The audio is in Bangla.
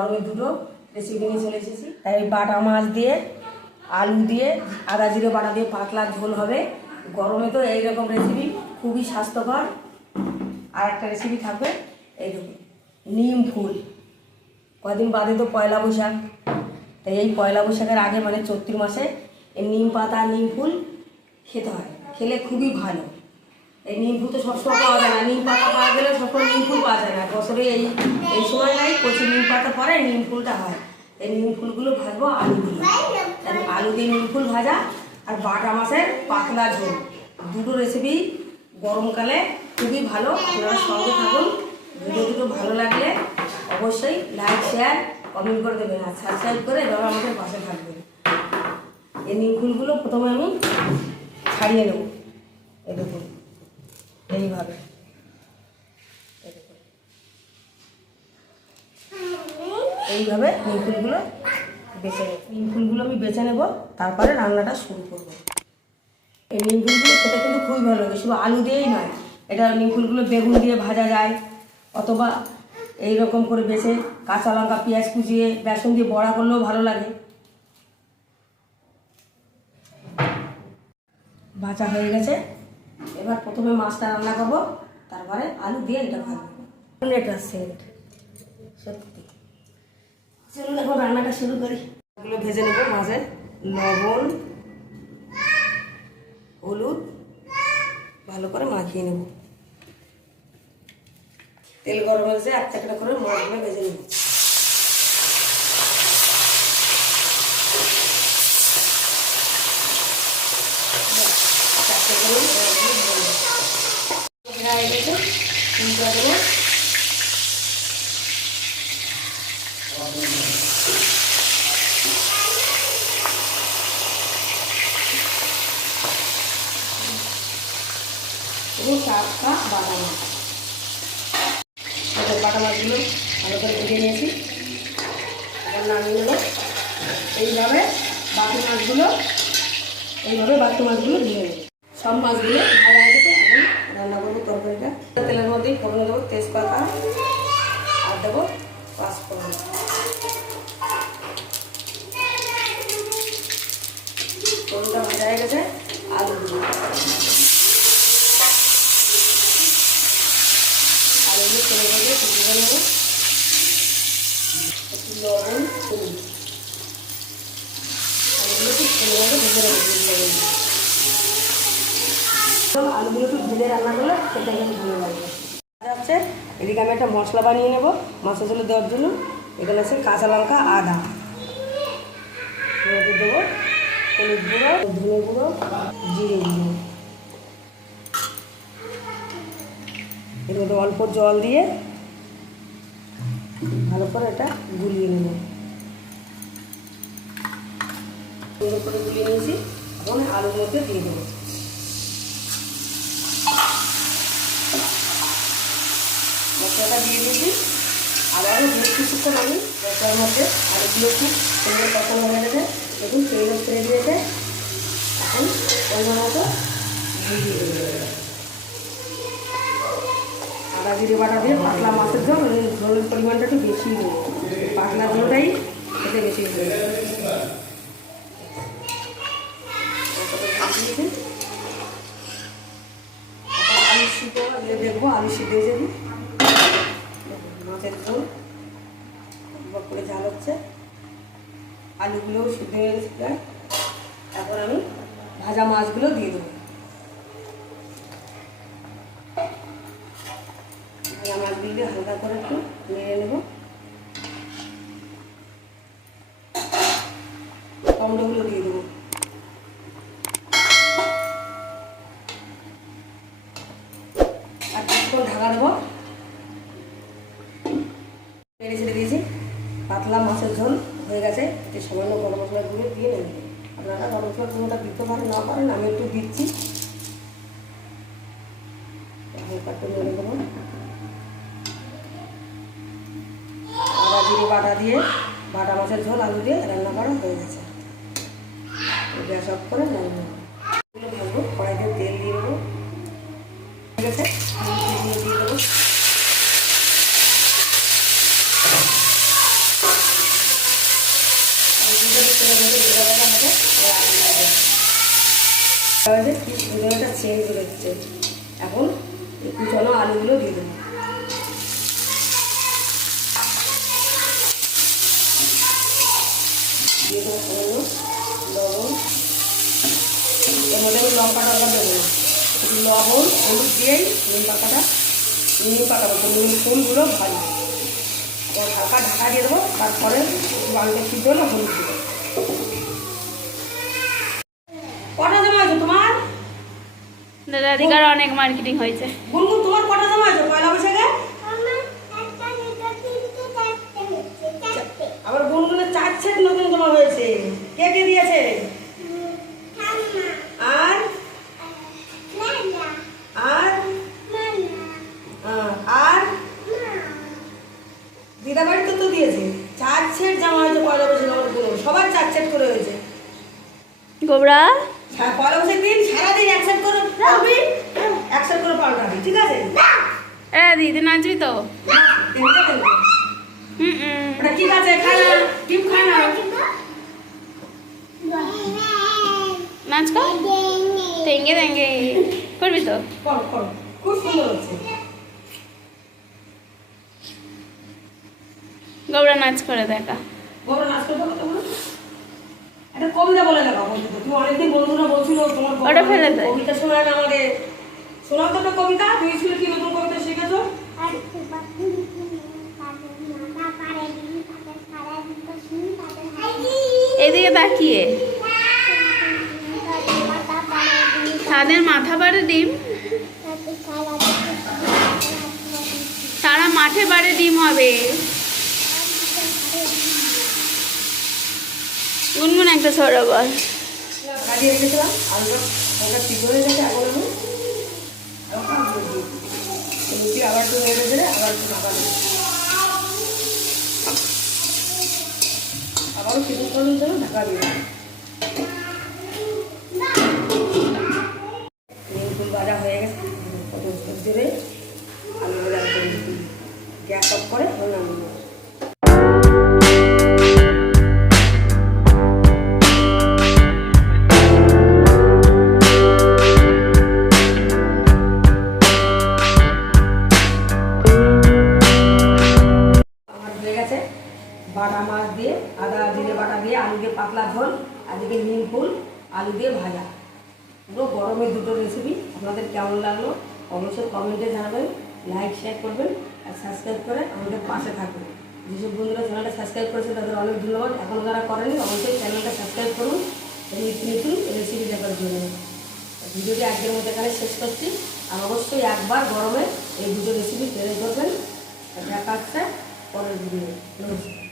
গরমে দুটো রেসিপি নিয়ে চলে এসেছি। তাই বাটা মাছ দিয়ে, আলু দিয়ে, আদা জিরে বাটা দিয়ে পাতলা ঝোল হবে। গরমে তো এইরকম রেসিপি খুবই স্বাস্থ্যকর। আর একটা রেসিপি থাকবে এইরকম, নিম ফুল। কদিন বাদে তো পয়লা বৈশাখ। তাই এই পয়লা বৈশাখের আগে মানে চৈত্র মাসে এই নিম পাতা, নিম ফুল খেতে হয়। খেলে খুবই ভালো। এই নিম ফুল তো সবসময় পাওয়া যায় না। নিম পাতা পাওয়া গেলে সবসময় নিম ফুল পাওয়া যায় না। বছরে এই এই সময় নাই কচি নিম পাতা পরে নিম ফুলটা হয়। এই নিম ফুলগুলো ভাজবো আলু দিয়ে। আলু দিয়ে নিম ফুল ভাজা আর বাটা মাছের পাতলা ঝোল। দুটো রেসিপি গরমকালে খুবই ভালো। আপনারা সঙ্গে থাকুন। ভিডিও দুটো ভালো লাগলে অবশ্যই লাইক শেয়ার কমেন্ট করে দেবেন আর সাবস্ক্রাইব করে এভাবে আমাদের পাশে থাকবেন। এই নিম ফুলগুলো প্রথমে আমি ছাড়িয়ে নেব। দেখুন। এইভাবে। এইভাবে নিম ফুলগুলো বেছে নেব। নিম ফুলগুলো আমি বেছে নেব, তারপরে রান্নাটা শুরু করব। এই নিম ফুলগুলো খেতে কিন্তু খুবই ভালো লাগে, শুধু আলু দিয়েই নয়, এটা নিম ফুলগুলো বেগুন দিয়ে ভাজা যায়, অথবা এই রকম করে বেছে কাঁচা লঙ্কা, পেঁয়াজ কুচিয়ে, বেসন দিয়ে বড়া করলেও ভালো লাগে। ভাজা হয়ে গেছে। এবার প্রথমে মাছটা রান্না করব, তারপরে আলু দিয়ে এটা ভাজবো। সেন্ট সত্যি। চলুন এখন রান্নাটা শুরু করি। এগুলো ভেজে নেব মাছের লবণ, হলুদ, ভালো করে মাখিয়ে নেব। তেল গরম হয়েছে একটা একটা করে মাছগুলো ভেজে নেব চারটে করে মাছগুলো ভেজে নেব। হয়ে গেছে উল্টা দেবো এবং বাটা মাছ বাটা মাছগুলো ভালো করে ভেজে নিয়েছি এবার নামিয়ে এইভাবে বাকি মাছগুলো এইভাবে বাকি মাছগুলো দিয়ে নেব সব মাছগুলো ভালো হয়ে গেছে এখন রান্না করব তরকারিটা তেলের ফোড়ন দেবো, তেজপাতা, আর দেবো পাঁচফোড়ন। ফোড়নটা ভাজা হয়ে গেছে, আলু দেবো। আলুগুলো তেলে ভেজে কুচিয়ে নেব। একটু লবণ, হলুদ। আলুগুলো রান্না করলে সেটা কিন্তু ভালো লাগবে হচ্ছে, এদিকে আমি একটা মশলা বানিয়ে নেব। মশলা দেওয়ার জন্য। এখানে আছে কাঁচা লঙ্কা, আদা। দেবো, হলুদ গুঁড়ো, ধনে গুঁড়ো, জিরে গুঁড়ো। এর মধ্যে অল্প জল দিয়ে ভালো করে এটা গুলিয়ে নেব। করে গুলিয়ে নিয়েছি। এখন আলুর মধ্যে দিয়ে দেবো মশলাটা দিয়ে দিয়েছি। আবারও বেশ কিছুক্ষণ আমি মশলার মধ্যে আলুগুলো খুব সুন্দর পছন্দ হয়ে গেছে। দেখুন তেলও ছেড়ে দিয়েছে এখন অন্য মতো ঘি দিয়ে দেবো। আদা জিরে বাটা দিয়ে পাতলা মাছের ওই ঝোলের পরিমাণটা একটু বেশি দেবো পাতলা ঝোলটাই খেতে বেশি দেবে দেখব, আলু সিদ্ধ হয়ে যাবি। মাছের ঝোল। বক করে ঝাল হচ্ছে। আলুগুলোও সিদ্ধ হয়ে গেছে তারপর আমি ভাজা মাছগুলো দিয়ে দেবো। ভাজা মাছগুলো হালকা করে একটু নেড়ে নেব। টমেটোগুলো দিয়ে দেবো। আর কিছুক্ষণ ঢাকা দেবো নেড়ে ছেড়ে দিয়েছি পাতলা মাছের ঝোল হয়ে গেছে এই সামান্য গরম মশলা গুঁড়ো দিয়ে নেবে আপনারা গরম মশলা গুঁড়োটা দিতে পারেন, না পারেন, আমি একটু দিচ্ছি। জিরে বাটা দিয়ে, বাটা মাছের ঝোল, আলু দিয়ে রান্না করা হয়ে গেছে। গ্যাস অফ করে রান্না কড়াইতে তেল দিয়ে দেবো। ঠিক আছে দিয়ে দিয়ে দেবো ছেড়ে দেবে জিরে বাটা হবে এবার আলু দেবে তাহলে কি সুন্দর একটা চেঞ্জ হচ্ছে এখন এই কুচানো আলুগুলো দিয়ে দেবো দিয়ে দেবো সামান্য লবণ এর মধ্যে আমি লঙ্কা টঙ্কা দেবো না একটু লবণ হলুদ দিয়েই নিম পাকাটা নিম পাকা বলতো নিম ফুলগুলো ভালো। এবার ঢাকা ঢাকা দিয়ে দেবো তারপরে বাড়িতে কি সিদ্ধ না হলুদ দেবো। কটা জামা আছে তোমার? দাদিকার অনেক মার্কেটিং হয়েছে। গুনগুন তোমার কটা জামা আছে? পয়লা বৈশাখে আবার গুনগুনের চার সেট নতুন জামা হয়েছে কে কে দিয়েছে আর আর আহ, আর দিদা বাড়িতে তো দিয়েছে। চার সেট জামা হয়েছে পয়লা বৈশাখে আমার সবার চার সেট করে হয়েছে। গোবরা? পয়লা দিন সারাদিন এক সেট করে এক সেট করে পাল্টাবি ঠিক আছে? এ দিদি নাচবি তো। ঠিক আছে খায় না। টিপ নাচ কর। করবি তো? খুব সুন্দর হচ্ছে। গোবরা নাচ করে দেখা। বড় নাচ করতে করতে বলো। একটা কবিতা বলে দেখাও বলতে তুমি অনেকদিন বন্ধুরা বলছিল তোমার ওটা ফেলে দে। কবিতা শোনায় আমাদের শোনাও তো একটা কবিতা। তুমি স্কুলে কি নতুন কবিতা শিখেছো? এদিকে তাকিয়ে। তাদের মাথা বাড়ে ডিম। তারা মাঠে বাড়ে ডিম হবে গুনগুন একটা সরো বল কাটিয়ে রেখেছিলাম আলুটা ওটা সিদ্ধ হয়ে গেছে এখন আমি হালকা দিয়ে দিই। রুটি আবার একটু নেড়ে দিলে আবার একটা ঢাকা বল। আবারও কিছুক্ষণের জন্য ঢাকা পুরো দুটো রেসিপি আপনাদের কেমন লাগল অবশ্যই কমেন্টে জানাবেন লাইক শেয়ার করবেন আর সাবস্ক্রাইব করে আমাদের পাশে থাকবেন যেসব বন্ধুরা চ্যানেলটা সাবস্ক্রাইব করেছে তাদের অনেক ধন্যবাদ। এখনও যারা করেনি, অবশ্যই চ্যানেলটা সাবস্ক্রাইব করুন নিত্য নতুন রেসিপি দেখার জন্য। ভিডিওটি আজকের মধ্যে এখানে শেষ করছি। আর অবশ্যই একবার গরমে এই দুটো রেসিপি ট্রেন করবেন। দেখা হচ্ছে পরের ভিডিও নমস্কার।